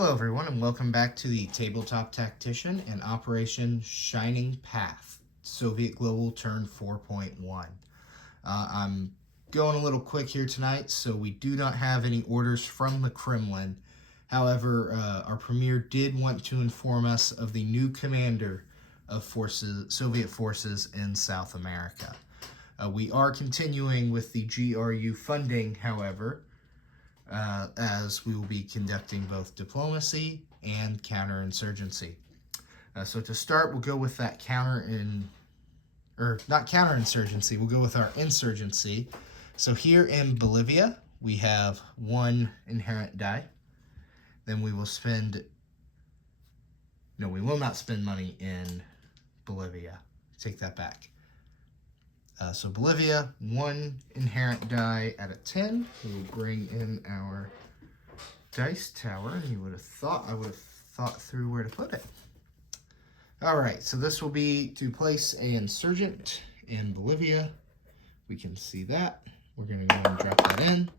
Hello everyone and welcome back to the Tabletop Tactician and Operation Shining Path, Soviet Global Turn 4.1. I'm going a little quick here tonight, so we do not have any orders from the Kremlin. However, our premier did want to inform us of the new commander of Soviet forces in South America. We are continuing with the GRU funding, however, as we will be conducting both diplomacy and counterinsurgency. So to start, we'll go with that not counterinsurgency, we'll go with our insurgency. So here in Bolivia, we have one inherent die. Then we will we will not spend money in Bolivia. Take that back. So Bolivia, one inherent die at a 10. We will bring in our dice tower, and you would have thought I would have thought through where to put it. All right, so this will be to place an insurgent in Bolivia. We can see that. We're going to go and drop that in.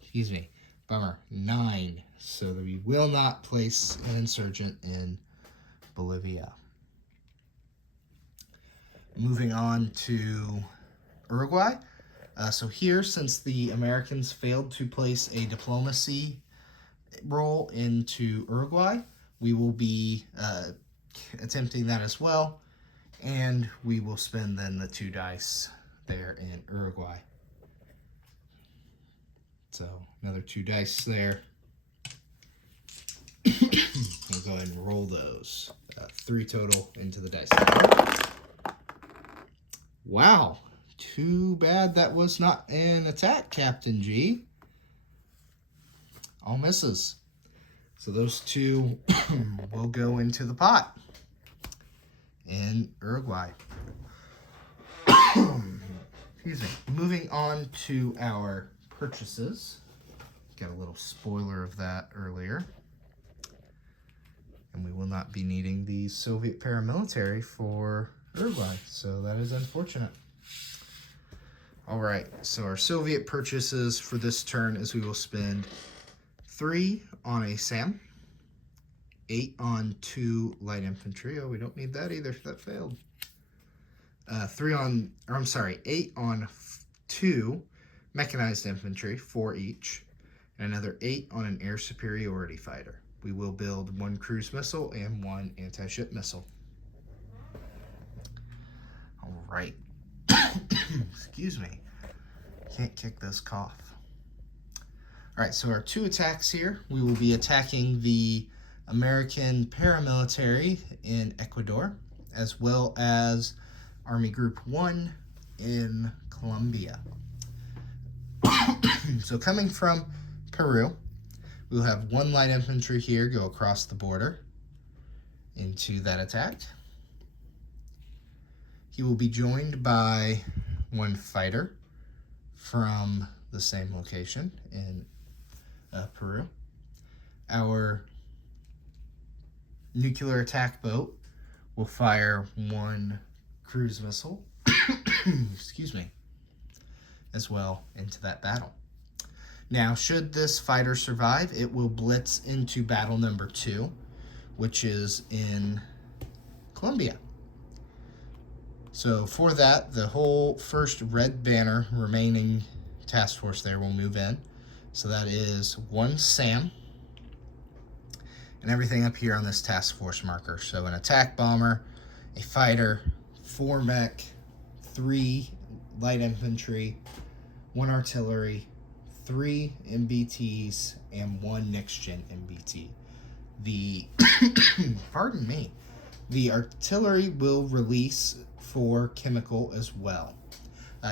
Excuse me, bummer, 9. So that we will not place an insurgent in Bolivia. Moving on to Uruguay. So here, since the Americans failed to place a diplomacy role into Uruguay, we will be attempting that as well. And we will spend then the 2 dice there in Uruguay. So another 2 dice there. We'll go ahead and roll those. 3 total into the dice. Wow, too bad that was not an attack, Captain G. All misses. So those 2 will go into the pot in Uruguay. Excuse me. Moving on to our purchases. Got a little spoiler of that earlier. And we will not be needing the Soviet paramilitary for Uruguay, so that is unfortunate. All right, so our Soviet purchases for this turn is we will spend 3 on a SAM, 8 on 2 light infantry. Oh, we don't need that either. That failed. 8 on 2 mechanized infantry, 4 each, and another 8 on an air superiority fighter. We will build 1 cruise missile and 1 anti-ship missile. All right. Excuse me. Can't kick this cough. All right, so our 2 attacks here. We will be attacking the American paramilitary in Ecuador, as well as Army Group 1 in Colombia. So coming from Peru, we'll have 1 light infantry here go across the border into that attack. He will be joined by 1 fighter from the same location in Peru. Our nuclear attack boat will fire 1 cruise missile, excuse me, as well into that battle. Now, should this fighter survive, it will blitz into battle number 2, which is in Colombia. So for that, the whole first red banner remaining task force there will move in. So that is 1 SAM and everything up here on this task force marker. So an attack bomber, a fighter, 4 mech, 3 light infantry, 1 artillery, 3 MBTs, and 1 next-gen MBT. Pardon me, the artillery will release for chemical as well.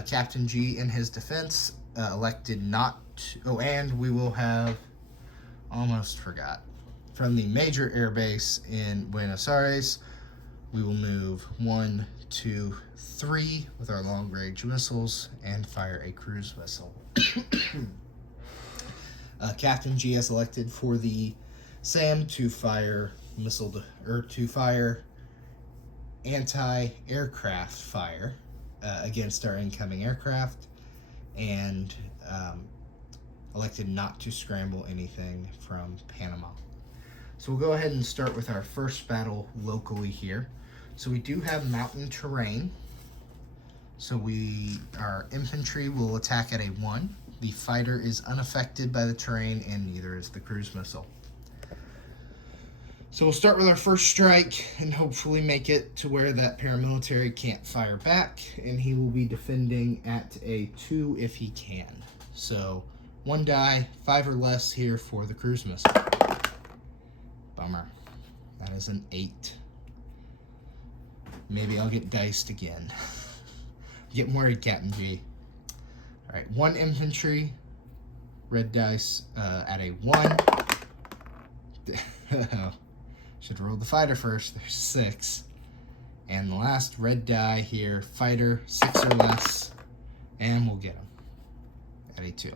Captain G in his defense elected not to, and we will have, almost forgot, from the major air base in Buenos Aires, we will move 1, 2, 3 with our long-range missiles and fire a cruise missile. Captain G has elected for the SAM to fire anti-aircraft fire against our incoming aircraft, and elected not to scramble anything from Panama. So we'll go ahead and start with our first battle locally here. So we do have mountain terrain. So our infantry will attack at a 1. The fighter is unaffected by the terrain, and neither is the cruise missile. So we'll start with our first strike and hopefully make it to where that paramilitary can't fire back, and he will be defending at a 2 if he can. So 1 die, 5 or less here for the cruise missile. Bummer. That is an 8. Maybe I'll get diced again. Get more Captain G. All right, 1 infantry, red dice at a 1. Should roll the fighter first. There's 6. And the last red die here, fighter, 6 or less, and we'll get him at a 2.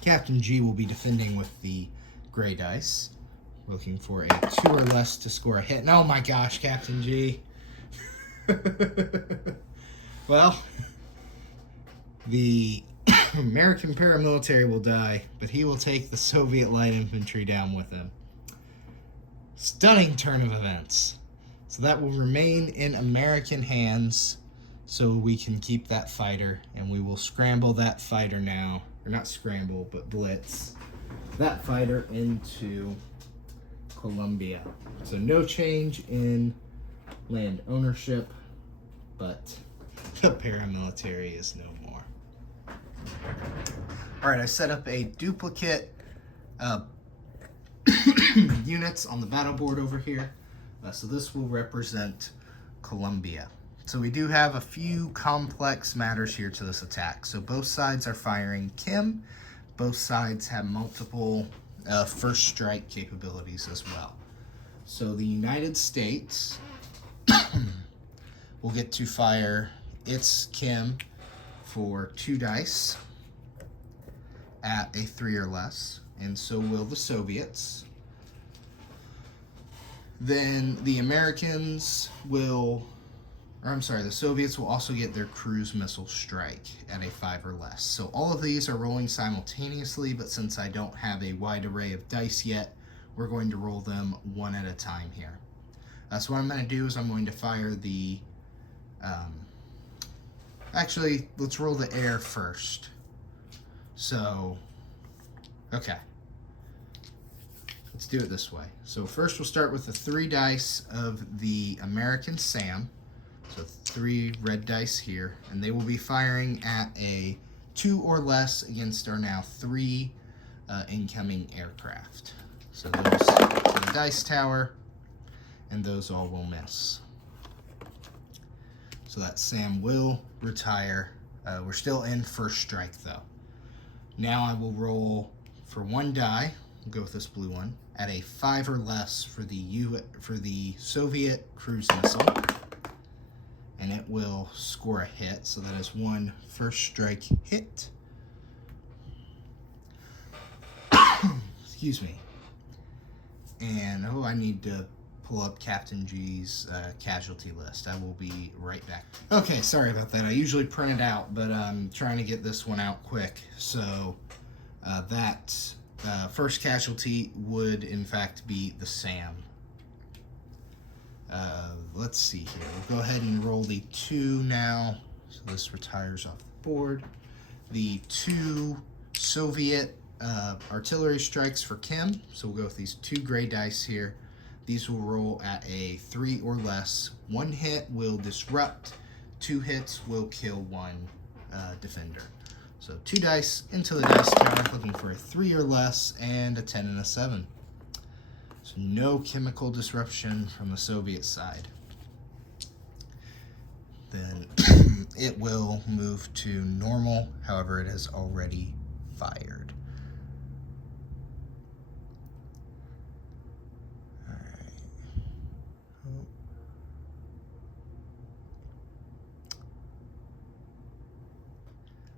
Captain G will be defending with the gray dice, looking for a 2 or less to score a hit. And oh my gosh, Captain G. Well, the American paramilitary will die, but he will take the Soviet light infantry down with him. Stunning turn of events. So that will remain in American hands, so we can keep that fighter, and we will scramble that fighter now, or not scramble, but blitz that fighter into Colombia. So no change in land ownership, but the paramilitary is no more. All right, I set up a duplicate units on the battle board over here. So this will represent Colombia. So we do have a few complex matters here to this attack. So both sides are firing Kim. Both sides have multiple first strike capabilities as well. So the United States will get to fire its Kim for 2 dice at a 3 or less, and so will the Soviets. Then the Americans will, the Soviets will also get their cruise missile strike at a 5 or less. So all of these are rolling simultaneously, but since I don't have a wide array of dice yet, we're going to roll them one at a time here. So what I'm going to do is I'm going to fire the, actually, let's roll the air first. So, okay. Let's do it this way. So first we'll start with the 3 dice of the American SAM. So 3 red dice here, and they will be firing at a 2 or less against our now 3 incoming aircraft. So those to the dice tower, and those all will miss. So that SAM will retire. We're still in first strike though. Now I will roll for 1 die. We'll go with this blue one at a 5 or less for the Soviet cruise missile, and it will score a hit. So that is 1 first strike hit. Excuse me. And I need to pull up Captain G's casualty list. I will be right back. Okay, sorry about that. I usually print it out, but I'm trying to get this one out quick. So that first casualty would in fact be the SAM. Let's see here. We'll go ahead and roll the 2 now. So this retires off the board. The 2 Soviet artillery strikes for Kim. So we'll go with these 2 gray dice here. These will roll at a 3 or less. 1 hit will disrupt. 2 hits will kill 1 defender. So 2 dice into the dice tower, looking for a 3 or less, and a 10 and a 7. So no chemical disruption from the Soviet side. Then it will move to normal, however it has already fired.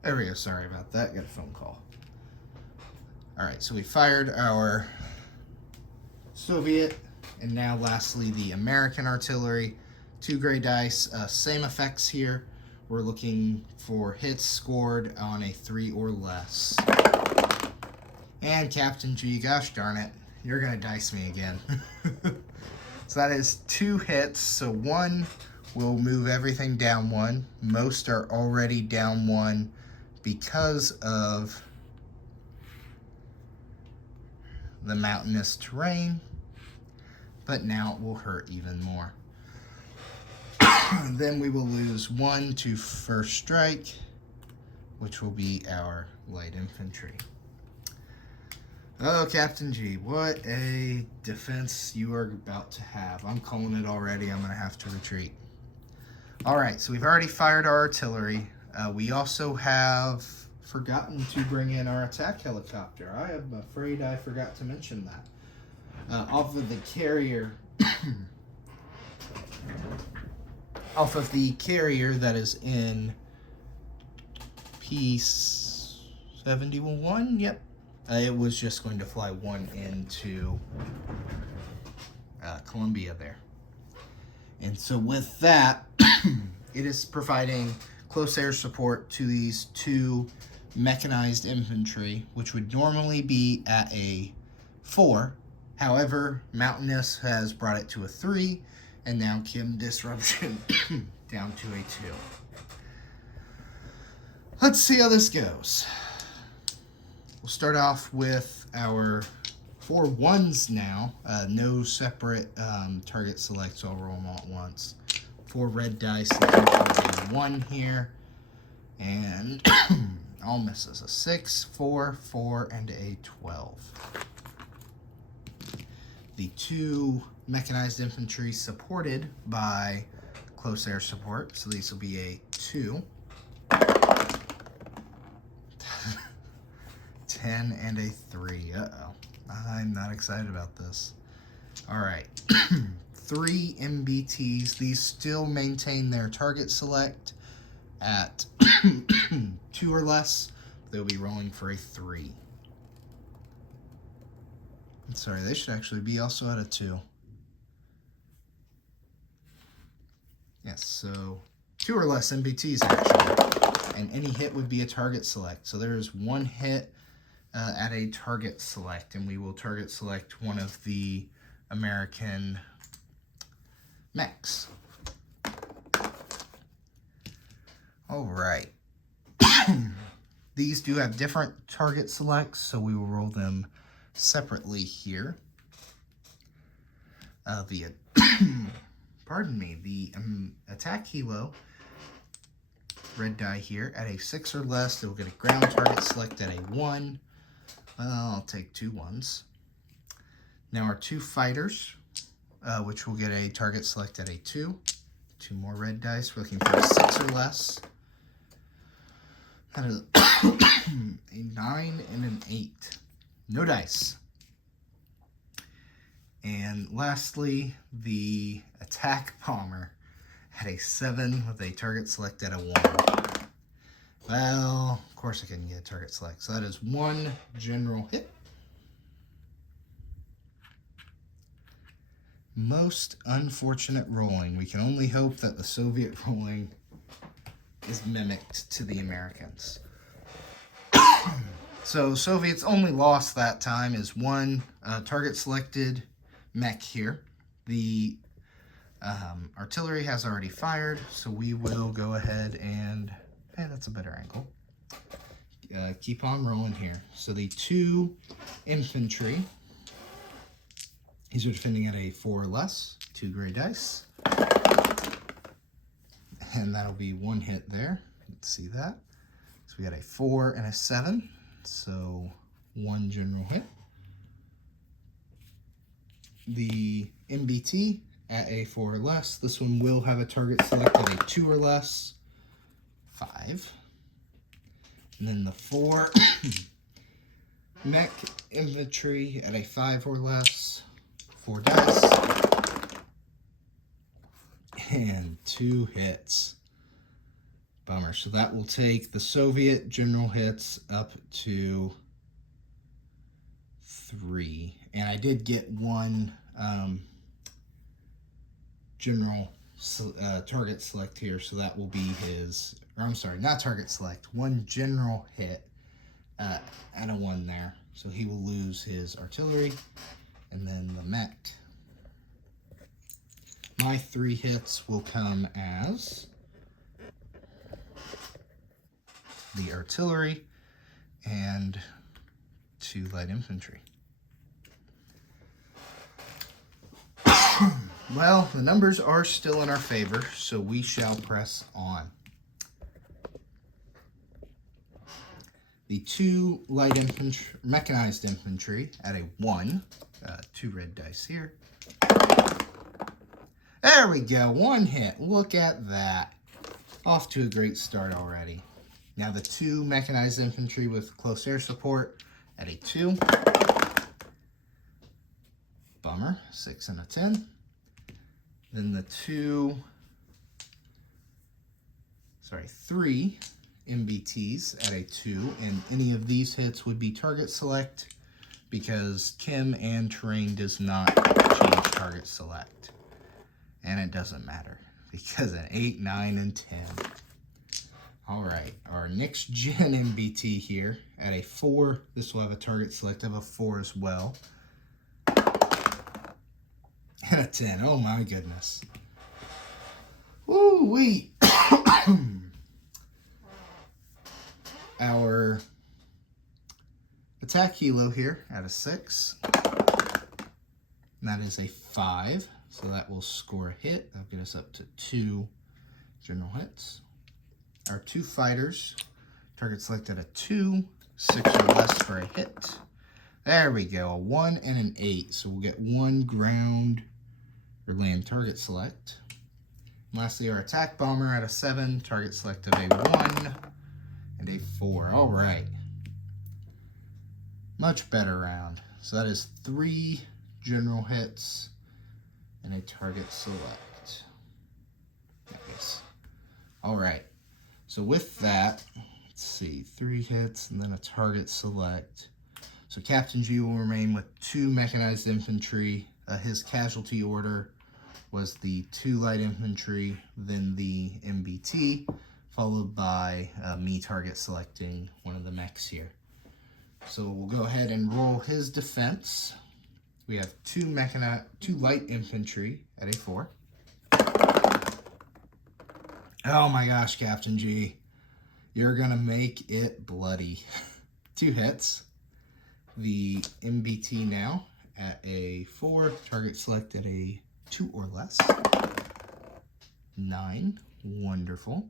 There we go, sorry about that, got a phone call. All right, so we fired our Soviet, and now lastly the American artillery. 2 gray dice, same effects here. we're looking for hits scored on a 3 or less. And Captain G, gosh darn it, you're gonna dice me again. So that is 2 hits, so 1 will move everything down 1. Most are already down 1 because of the mountainous terrain, but now it will hurt even more. Then we will lose 1 to first strike, which will be our light infantry. Oh, Captain G, what a defense you are about to have. I'm calling it already. I'm going to have to retreat. All right, so we've already fired our artillery. We also have forgotten to bring in our attack helicopter. I am afraid I forgot to mention that. Off of the carrier... off of the carrier that is in P-71, yep. It was just going to fly 1 into Columbia there. And so with that, it is providing close air support to these 2 mechanized infantry, which would normally be at a 4. However, Mountainous has brought it to a 3, and now Kim Disruption down to a 2. Let's see how this goes. We'll start off with our 4 1s now. No separate target select, so I'll roll them all at once. 4 red dice, looking for a 1 here. And all misses. A 6, 4, 4, and a 12. The 2 mechanized infantry supported by close air support, so these will be a 2. 10 and a 3. Uh-oh. I'm not excited about this. All right. 3 MBTs. These still maintain their target select at 2 or less. They'll be rolling for a 3. I'm sorry, they should actually be also at a 2. Yes, so 2 or less MBTs actually. And any hit would be a target select. So there is 1 hit at a target select, and we will target select one of the American mechs. All right. These do have different target selects, so we will roll them separately here. Pardon me, the attack helo, red die here, at a 6 or less, they will get a ground target select at a 1. Well, I'll take 2 1s. Now our 2 fighters, which will get a target select at a 2. 2 more red dice. We're looking for a 6 or less. That is a 9 and an 8. No dice. And lastly, the attack bomber had a 7 with a target select at a 1. Well, of course I couldn't get a target select. So that is 1 general hit. Most unfortunate rolling. We can only hope that the Soviet rolling is mimicked to the Americans. So Soviets only lost that time is 1 target selected mech here. The artillery has already fired, so we will go ahead and... Hey, that's a better angle. Keep on rolling here. So the 2 infantry, these are defending at a 4 or less, 2 gray dice. And that'll be 1 hit there. Let's see that. So we got a 4 and a 7, so 1 general hit. The MBT at a 4 or less. This one will have a target select at a 2 or less. 5. And then the 4 mech infantry at a 5 or less. 4 dice. And 2 hits. Bummer. So that will take the Soviet general hits up to 3. And I did get 1 general target select here, so that will be his, or I'm sorry, not target select, 1 general hit at a 1 there. So he will lose his artillery, and then the mech. My 3 hits will come as the artillery and 2 light infantry. Well, the numbers are still in our favor, so we shall press on. The 2 light infantry, mechanized infantry at a 1, 2 red dice here. There we go, 1 hit. Look at that. Off to a great start already. Now the 2 mechanized infantry with close air support at a 2. Bummer, 6 and a 10. Then the 3 MBTs at a 2, and any of these hits would be target select because chem and terrain does not change target select. And it doesn't matter because an 8, 9, and 10. All right, our next gen MBT here at a 4. This will have a target select of a 4 as well. And a 10. Oh my goodness. Woo-wee. Our attack helo here at a 6. And that is a 5. So that will score a hit. That'll get us up to 2 general hits. Our 2 fighters, target selected a 2, 6 or less for a hit. There we go, a 1 and an 8. So we'll get 1 ground or land target select. And lastly, our attack bomber at a 7, target select of a 1 and a 4. All right. Much better round. So that is 3 general hits and a target select. Nice. All right. So with that, let's see, 3 hits and then a target select. So Captain G will remain with 2 mechanized infantry. His casualty order was the 2 light infantry, then the MBT, followed by me target selecting one of the mechs here. So we'll go ahead and roll his defense. We have 2 light infantry at a 4. Oh my gosh, Captain G. You're gonna make it bloody. 2 hits. The MBT now at a 4. Target select at a 2 or less. 9. Wonderful.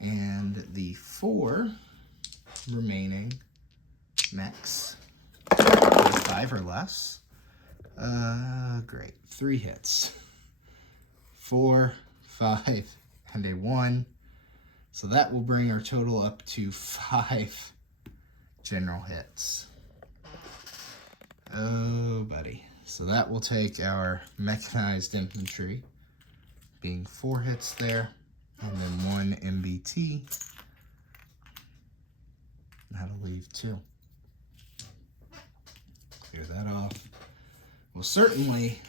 And the 4 remaining mechs. 5 or less. Great. 3 hits. 4, 5, and a 1. So that will bring our total up to 5 general hits. Oh, buddy. So that will take our mechanized infantry, being 4 hits there, and then 1 MBT. That'll leave 2. Clear that off. Well, certainly,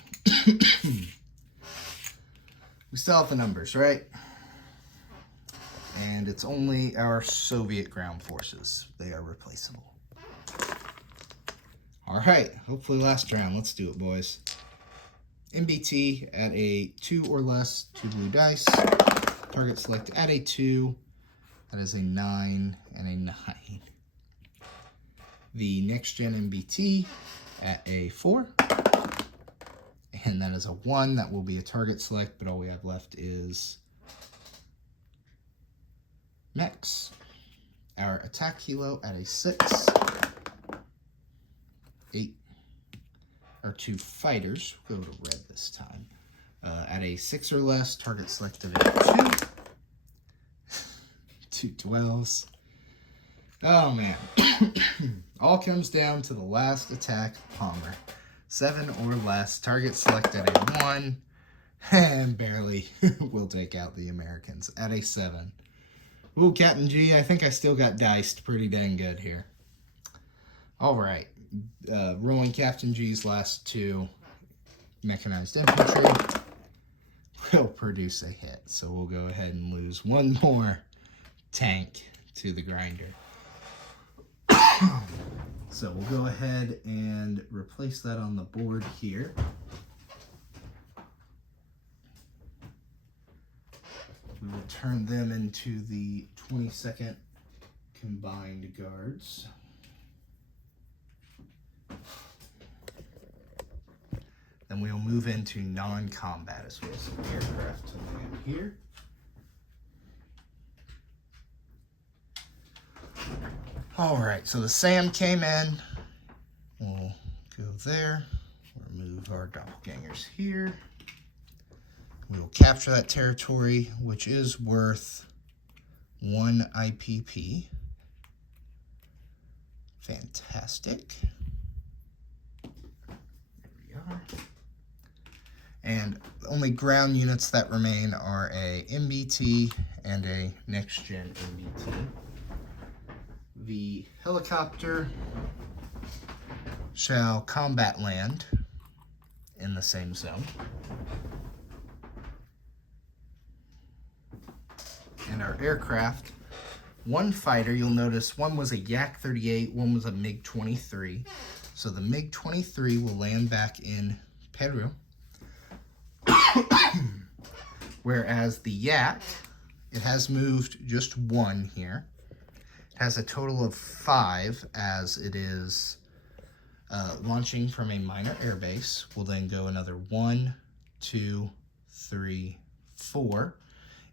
we still have the numbers, right? And it's only our Soviet ground forces. They are replaceable. All right, hopefully last round. Let's do it, boys. MBT at a 2 or less, 2 blue dice. Target select at a 2. That is a 9 and a 9. The next gen MBT at a 4. And that is a 1. That will be a target select, but all we have left is mechs. Our attack helo at a 6. 8. Our 2 fighters, we'll go to red this time. At a 6 or less, target selected at 2. 2 12s. Oh man. All comes down to the last attack bomber. 7 or less, target selected at 1, and barely will take out the Americans at a 7. Ooh, Captain G, I think I still got diced pretty dang good here. All right, rolling Captain G's last 2 mechanized infantry. will produce a hit. So we'll go ahead and lose one more tank to the grinder. So we'll go ahead and replace that on the board here. We will turn them into the 22nd combined guards. Then we'll move into non-combat as we have some aircraft to land here. All right, so the SAM came in. We'll go there. Remove our doppelgangers here. We will capture that territory, which is worth 1 IPP. Fantastic. There we are. And the only ground units that remain are a MBT and a next-gen MBT. The helicopter shall combat land in the same zone. And our aircraft, one fighter, you'll notice one was a Yak-38, one was a MiG-23. So the MiG-23 will land back in Peru. Whereas the Yak, it has moved just one here. It has a total of 5 as it is launching from a minor airbase. We'll then go another 1, 2, 3, 4.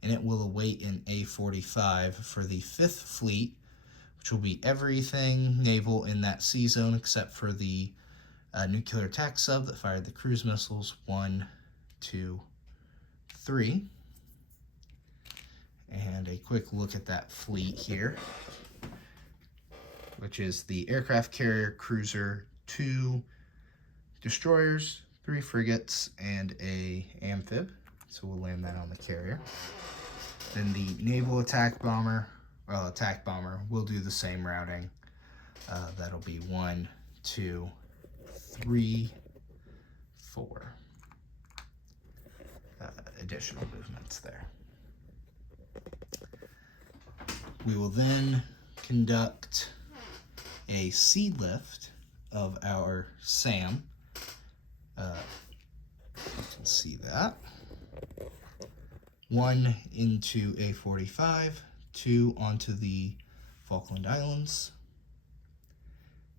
And it will await an A-45 for the 5th Fleet, which will be everything naval in that sea zone except for the nuclear attack sub that fired the cruise missiles 1, 2, 3. And a quick look at that fleet here, which is the aircraft carrier, cruiser, 2 destroyers, 3 frigates, and a amphib. So we'll land that on the carrier. Then the naval attack bomber, will do the same routing. That'll be 1, 2, 3, 4. Additional movements there. We will then conduct a sea lift of our SAM. You can see that. 1 into A-45, 2 onto the Falkland Islands,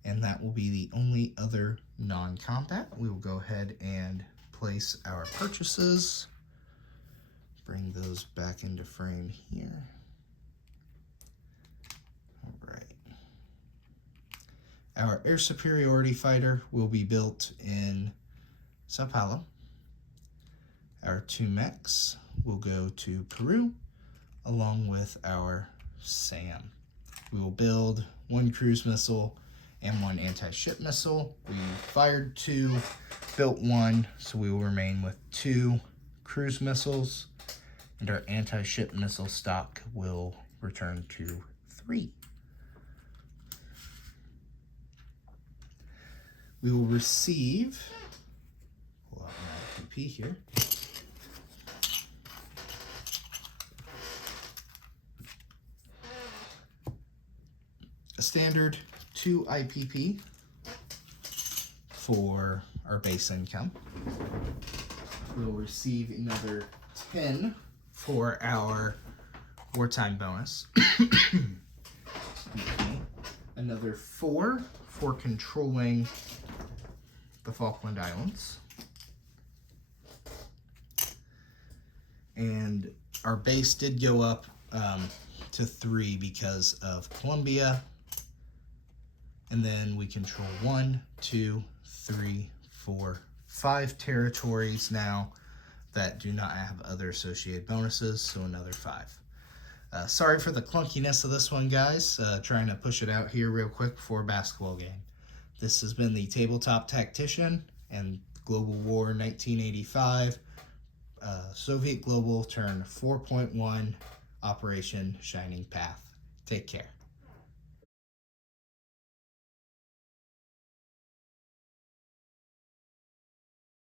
and that will be the only other non-combat. We will go ahead and place our purchases, bring those back into frame here. All right. Our air superiority fighter will be built in Sao Paulo. Our 2 mechs will go to Peru along with our SAM. We will build 1 cruise missile and 1 anti-ship missile. We fired 2, built 1, so we will remain with 2 cruise missiles, and our anti-ship missile stock will return to 3. We will receive, pull out my IPP here, a standard 2 IPP for our base income. We'll receive another 10 for our wartime bonus. Another 4 for controlling the Falkland Islands. And our base did go up to 3 because of Colombia. And then we control 1, 2, 3, 4, 5 territories now that do not have other associated bonuses, so another 5. Sorry for the clunkiness of this one, guys. Trying to push it out here real quick before a basketball game. This has been the Tabletop Tactician and Global War 1985 Soviet Global Turn 4.1 Operation Shining Path. Take care.